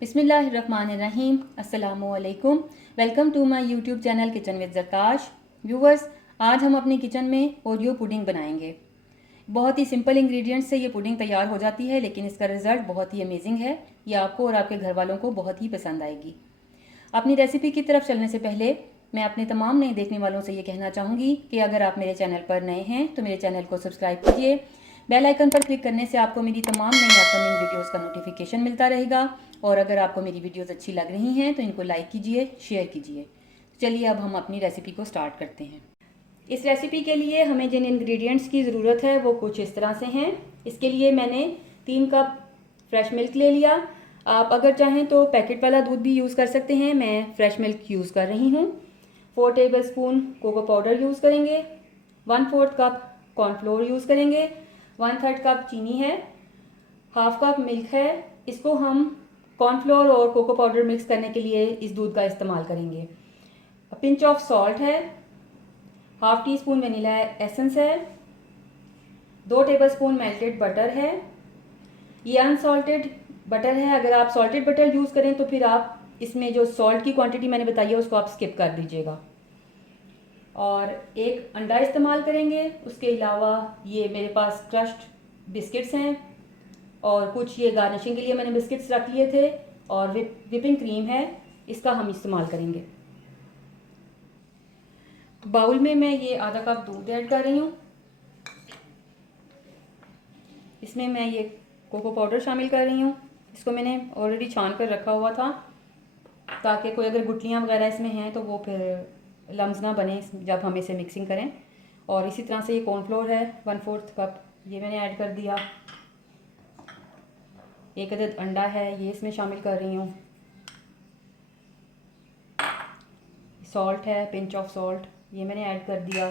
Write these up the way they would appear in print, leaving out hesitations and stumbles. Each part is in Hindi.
बिस्मिल्लाहिर्रहमानिर्रहीम। अस्सलामुअलैकुम। Welcome to my YouTube channel kitchen with Zartash. Viewers, आज हम अपनी किचन में ओरियो पुडिंग बनाएंगे। बहुत ही सिंपल इंग्रेडिएंट्स से ये पुडिंग तैयार हो जाती है, लेकिन इसका रिज़ल्ट बहुत ही अमेजिंग है। ये आपको और आपके घर वालों को बहुत ही पसंद आएगी। अपनी रेसिपी की तरफ चलने से पहले मैं अपने तमाम नए देखने वालों से ये कहना चाहूँगी कि अगर आप मेरे चैनल पर नए हैं तो मेरे चैनल को सब्सक्राइब कीजिए। बेल आइकन पर क्लिक करने से आपको मेरी तमाम नई अपकमिंग वीडियोस का नोटिफिकेशन मिलता रहेगा। और अगर आपको मेरी वीडियोस अच्छी लग रही हैं तो इनको लाइक कीजिए, शेयर कीजिए। चलिए अब हम अपनी रेसिपी को स्टार्ट करते हैं। इस रेसिपी के लिए हमें जिन इंग्रेडिएंट्स की ज़रूरत है वो कुछ इस तरह से हैं। इसके लिए मैंने 3 कप फ्रेश मिल्क ले लिया। आप अगर चाहें तो पैकेट वाला दूध भी यूज़ कर सकते हैं। मैं फ्रेश मिल्क यूज़ कर रही हूँ। 4 टेबलस्पून कोको पाउडर यूज़ करेंगे। 1/4 कप कॉर्नफ्लोर यूज़ करेंगे। 1/3 कप चीनी है। 1/2 कप मिल्क है। इसको हम कॉर्नफ्लोर और कोको पाउडर मिक्स करने के लिए इस दूध का इस्तेमाल करेंगे। पिंच ऑफ सॉल्ट है। 1/2 टीस्पून वनीला एसेंस है। 2 टेबलस्पून मेल्टेड बटर है। ये अनसॉल्टेड बटर है। अगर आप सॉल्टेड बटर यूज़ करें तो फिर आप इसमें जो सॉल्ट की क्वांटिटी मैंने बताई है उसको आप स्किप कर दीजिएगा। और एक अंडा इस्तेमाल करेंगे। उसके अलावा ये मेरे पास क्रश्ड बिस्किट्स हैं और कुछ ये गार्निशिंग के लिए मैंने बिस्किट्स रख लिए थे। और विपिंग क्रीम है, इसका हम इस्तेमाल करेंगे। बाउल में मैं ये आधा कप दूध ऐड कर रही हूँ। इसमें मैं ये कोको पाउडर शामिल कर रही हूँ। इसको मैंने ऑलरेडी छान कर रखा हुआ था ताकि कोई अगर गुठलियाँ वगैरह इसमें हैं तो वो फिर लम्स ना बने जब हम इसे मिक्सिंग करें। और इसी तरह से ये कॉर्नफ्लोर है 1/4 कप, ये मैंने ऐड कर दिया। 1 अदद अंडा है, ये इसमें शामिल कर रही हूँ। सॉल्ट है, पिंच ऑफ सॉल्ट, ये मैंने ऐड कर दिया।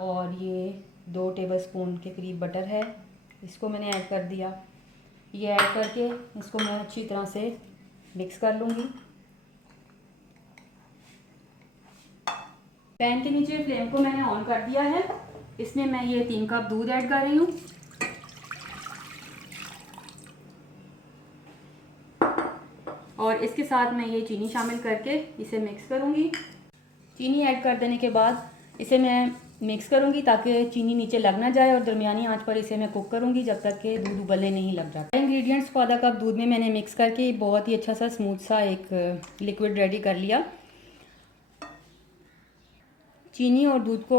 और ये 2 टेबलस्पून के करीब बटर है, इसको मैंने ऐड कर दिया। ये ऐड करके इसको मैं अच्छी तरह से मिक्स कर लूँगी। पैन के नीचे फ्लेम को मैंने ऑन कर दिया है। इसमें मैं ये 3 कप दूध ऐड कर रही हूँ। और इसके साथ मैं ये चीनी शामिल करके इसे मिक्स करूँगी। चीनी ऐड कर देने के बाद इसे मैं मिक्स करूँगी ताकि चीनी नीचे लग ना जाए। और दरमियानी आंच पर इसे मैं कुक करूँगी जब तक कि दूध उबलने नहीं लग जाता। इंग्रेडिएंट्स को आधा कप दूध में मैंने मिक्स करके बहुत ही अच्छा सा स्मूथ सा एक लिक्विड रेडी कर लिया। चीनी और दूध को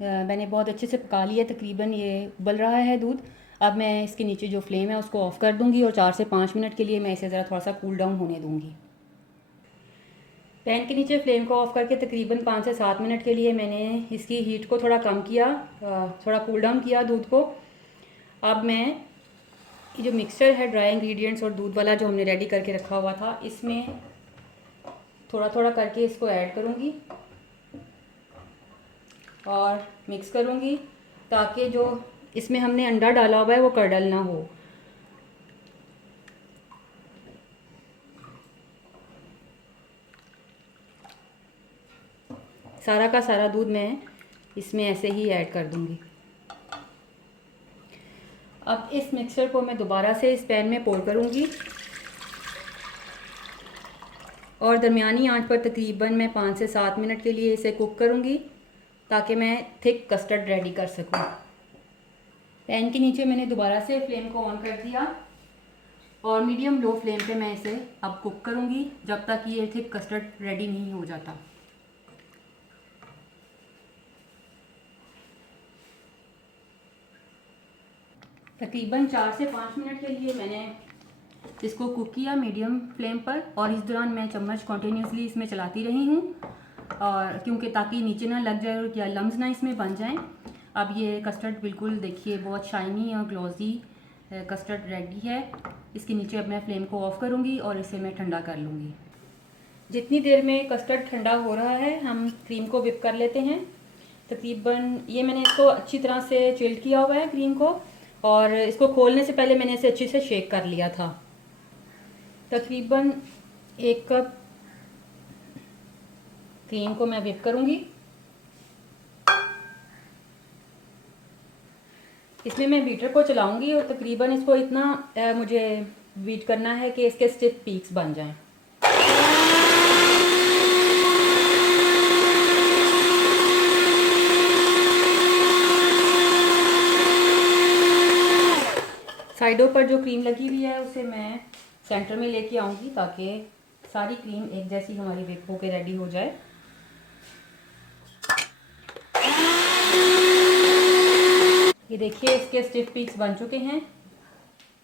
मैंने बहुत अच्छे से पका लिया। तकरीबन ये उबल रहा है दूध। अब मैं इसके नीचे जो फ्लेम है उसको ऑफ़ कर दूँगी और 4 से 5 मिनट के लिए मैं इसे ज़रा थोड़ा सा कूल डाउन होने दूँगी। पैन के नीचे फ्लेम को ऑफ़ करके तकरीबन 5 से 7 मिनट के लिए मैंने इसकी हीट को थोड़ा कम किया, थोड़ा कूल डाउन किया दूध को। अब मैं ये जो मिक्सचर है ड्राई इंग्रेडिएंट्स और दूध वाला जो हमने रेडी करके रखा हुआ था, इसमें थोड़ा थोड़ा करके इसको ऐड करूँगी और मिक्स करूँगी ताकि जो इसमें हमने अंडा डाला हुआ है वो कर्डल ना हो। सारा का सारा दूध मैं इसमें ऐसे ही ऐड कर दूँगी। अब इस मिक्सचर को मैं दोबारा से इस पैन में पोर करूँगी और दरमियानी आंच पर तकरीबन मैं 5 से 7 मिनट के लिए इसे कुक करूँगी ताकि मैं थिक कस्टर्ड रेडी कर सकूँ। पैन के नीचे मैंने दोबारा से फ्लेम को ऑन कर दिया और मीडियम लो फ्लेम पे मैं इसे अब कुक करूँगी जब तक ये थिक कस्टर्ड रेडी नहीं हो जाता। तकरीबन 4 से 5 मिनट के लिए मैंने इसको कुक किया मीडियम फ्लेम पर। और इस दौरान मैं चम्मच कॉन्टीन्यूसली इसमें चलाती रही हूँ और क्योंकि ताकि नीचे ना लग जाए और या लम्स ना इसमें बन जाएं। अब ये कस्टर्ड बिल्कुल देखिए बहुत शाइनी और ग्लॉसी कस्टर्ड रेडी है। इसके नीचे अब मैं फ्लेम को ऑफ़ करूँगी और इसे मैं ठंडा कर लूँगी। जितनी देर में कस्टर्ड ठंडा हो रहा है हम क्रीम को विप कर लेते हैं। तकरीबन ये मैंने इसको अच्छी तरह से चिल्ड किया हुआ है क्रीम को, और इसको खोलने से पहले मैंने इसे अच्छे से शेक कर लिया था। तकरीबन 1 कप क्रीम को मैं विप करूँगी। इसमें मैं बीटर को चलाऊंगी और तकरीबन इसको इतना मुझे वेट करना है कि इसके स्टिफ पीक्स बन जाएं। साइडों पर जो क्रीम लगी हुई है उसे मैं सेंटर में लेके आऊँगी ताकि सारी क्रीम एक जैसी हमारी बेक होके रेडी हो जाए। ये देखिए इसके स्टिफ पीक्स बन चुके हैं,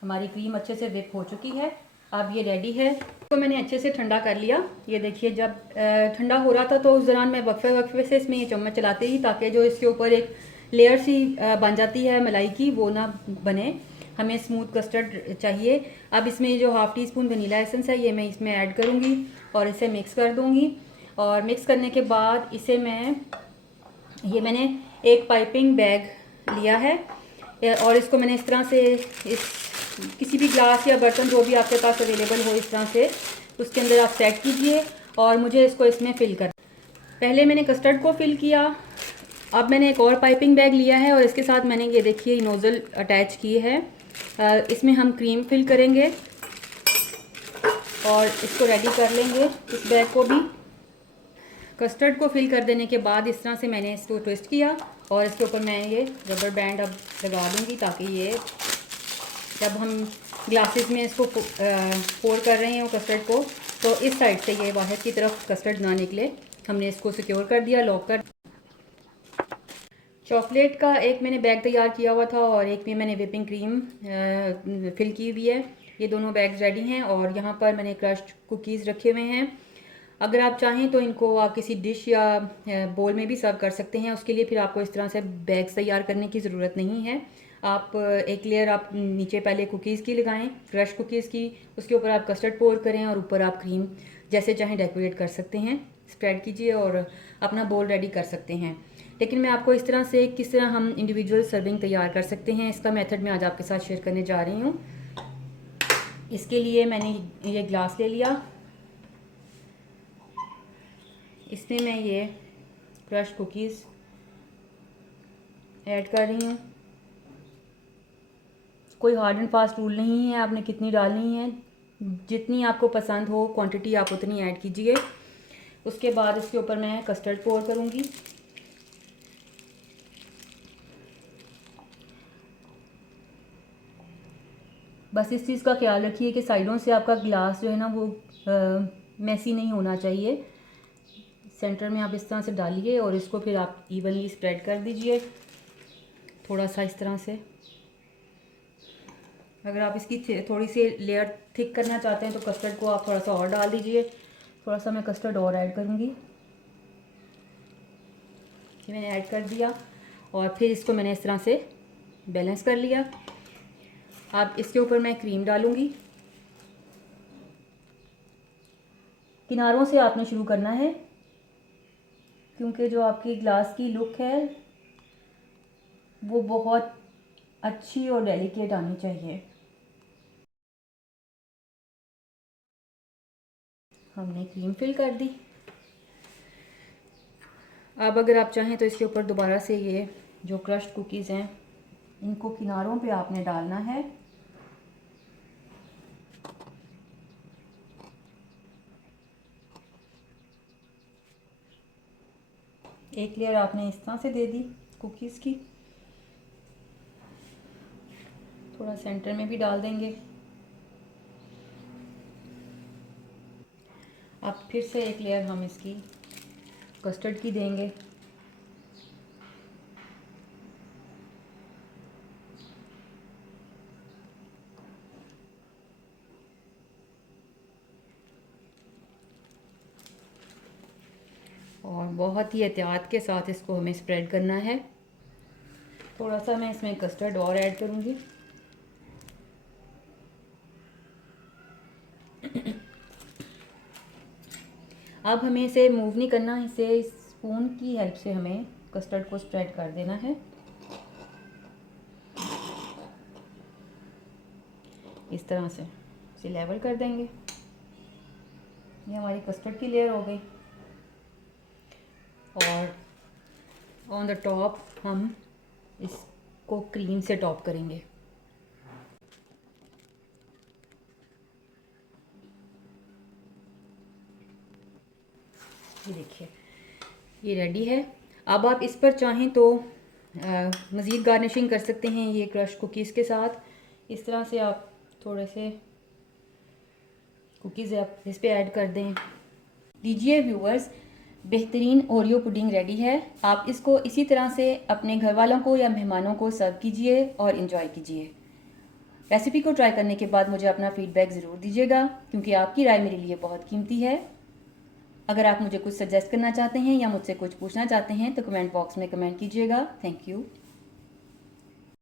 हमारी क्रीम अच्छे से विप हो चुकी है। अब ये रेडी है। तो मैंने अच्छे से ठंडा कर लिया। ये देखिए जब ठंडा हो रहा था तो उस दौरान मैं वक्फे से इसमें ये चम्मच चलाती थी ताकि जो इसके ऊपर एक लेयर सी बन जाती है मलाई की, वो ना बने। हमें स्मूथ कस्टर्ड चाहिए। अब इसमें जो half tea spoon vanilla essence है ये मैं इसमें ऐड करूँगी और इसे मिक्स कर दूँगी। और मिक्स करने के बाद इसे मैंने एक पाइपिंग बैग लिया है और इसको मैंने इस तरह से किसी भी ग्लास या बर्तन जो भी आपके पास अवेलेबल हो इस तरह से उसके अंदर आप सेट कीजिए और मुझे इसको इसमें फ़िल कर। पहले मैंने कस्टर्ड को फ़िल किया, अब मैंने एक और पाइपिंग बैग लिया है और इसके साथ मैंने ये देखिए नोज़ल अटैच किए हैं। इसमें हम क्रीम फिल करेंगे और इसको रेडी कर लेंगे। इस बैग को भी कस्टर्ड को फिल कर देने के बाद इस तरह से मैंने इसको ट्विस्ट किया और इसके ऊपर मैं ये रबर बैंड अब लगा दूँगी ताकि ये जब हम ग्लासेस में इसको पोर कर रहे हैं वो कस्टर्ड को, तो इस साइड से ये बाहर की तरफ कस्टर्ड ना निकले। हमने इसको सिक्योर कर दिया, लॉक कर। चॉकलेट का एक मैंने बैग तैयार किया हुआ था और एक में मैंने व्हिपिंग क्रीम फिल की हुई है। ये दोनों बैग्स रेडी हैं और यहाँ पर मैंने क्रश्ड कुकीज़ रखे हुए हैं। अगर आप चाहें तो इनको आप किसी डिश या बोल में भी सर्व कर सकते हैं। उसके लिए फिर आपको इस तरह से बैग्स तैयार करने की ज़रूरत नहीं है। आप एक लेयर आप नीचे पहले कुकीज़ की लगाएं, क्रश कुकीज़ की, उसके ऊपर आप कस्टर्ड पोर करें और ऊपर आप क्रीम जैसे चाहें डेकोरेट कर सकते हैं। स्प्रेड कीजिए और अपना बोल रेडी कर सकते हैं। लेकिन मैं आपको इस तरह से किस तरह हम इंडिविजुअल सर्विंग तैयार कर सकते हैं इसका मेथड मैं आज आपके साथ शेयर करने जा रही हूँ। इसके लिए मैंने ये ग्लास ले लिया, इसमें मैं ये क्रश कुकीज़ ऐड कर रही हूँ। कोई हार्ड एंड फास्ट रूल नहीं है आपने कितनी डालनी है, जितनी आपको पसंद हो क्वांटिटी आप उतनी ऐड कीजिए। उसके बाद इसके ऊपर मैं कस्टर्ड पोर करूँगी। बस इस चीज़ का ख्याल रखिए कि साइडों से आपका ग्लास जो है ना वो मैसी नहीं होना चाहिए। सेंटर में आप इस तरह से डालिए और इसको फिर आप इवनली स्प्रेड कर दीजिए थोड़ा सा इस तरह से। अगर आप इसकी थोड़ी सी लेयर थिक करना चाहते हैं तो कस्टर्ड को आप थोड़ा सा और डाल दीजिए। थोड़ा सा मैं कस्टर्ड और ऐड करूँगी। ये मैंने ऐड कर दिया और फिर इसको मैंने इस तरह से बैलेंस कर लिया। अब इसके ऊपर मैं क्रीम डालूँगी। किनारों से आपने शुरू करना है क्योंकि जो आपकी ग्लास की लुक है वो बहुत अच्छी और डेलिकेट आनी चाहिए। हमने क्रीम फिल कर दी। अब अगर आप चाहें तो इसके ऊपर दोबारा से ये जो क्रश्ड कुकीज़ हैं इनको किनारों पे आपने डालना है। एक लेयर आपने इस तरह से दे दी कुकीज़ की, थोड़ा सेंटर में भी डाल देंगे। अब फिर से एक लेयर हम इसकी कस्टर्ड की देंगे। और बहुत ही एहतियात के साथ इसको हमें स्प्रेड करना है। थोड़ा सा मैं इसमें कस्टर्ड और ऐड करूँगी। अब हमें इसे मूव नहीं करना, इसे स्पून की हेल्प से हमें कस्टर्ड को स्प्रेड कर देना है इस तरह से। इसे लेवल कर देंगे। ये हमारी कस्टर्ड की लेयर हो गई और ऑन द टॉप हम इसको क्रीम से टॉप करेंगे। ये देखिए ये रेडी है। अब आप इस पर चाहें तो मज़ीद गार्निशिंग कर सकते हैं ये क्रश कुकीज़ के साथ। इस तरह से आप थोड़े से कुकीज़ आप इस पे ऐड कर दें। लीजिए व्यूअर्स, बेहतरीन ओरियो पुडिंग रेडी है। आप इसको इसी तरह से अपने घर वालों को या मेहमानों को सर्व कीजिए और इन्जॉय कीजिए। रेसिपी को ट्राई करने के बाद मुझे अपना फीडबैक ज़रूर दीजिएगा, क्योंकि आपकी राय मेरे लिए बहुत कीमती है। अगर आप मुझे कुछ सजेस्ट करना चाहते हैं या मुझसे कुछ पूछना चाहते हैं तो कमेंट बॉक्स में कमेंट कीजिएगा। Thank you.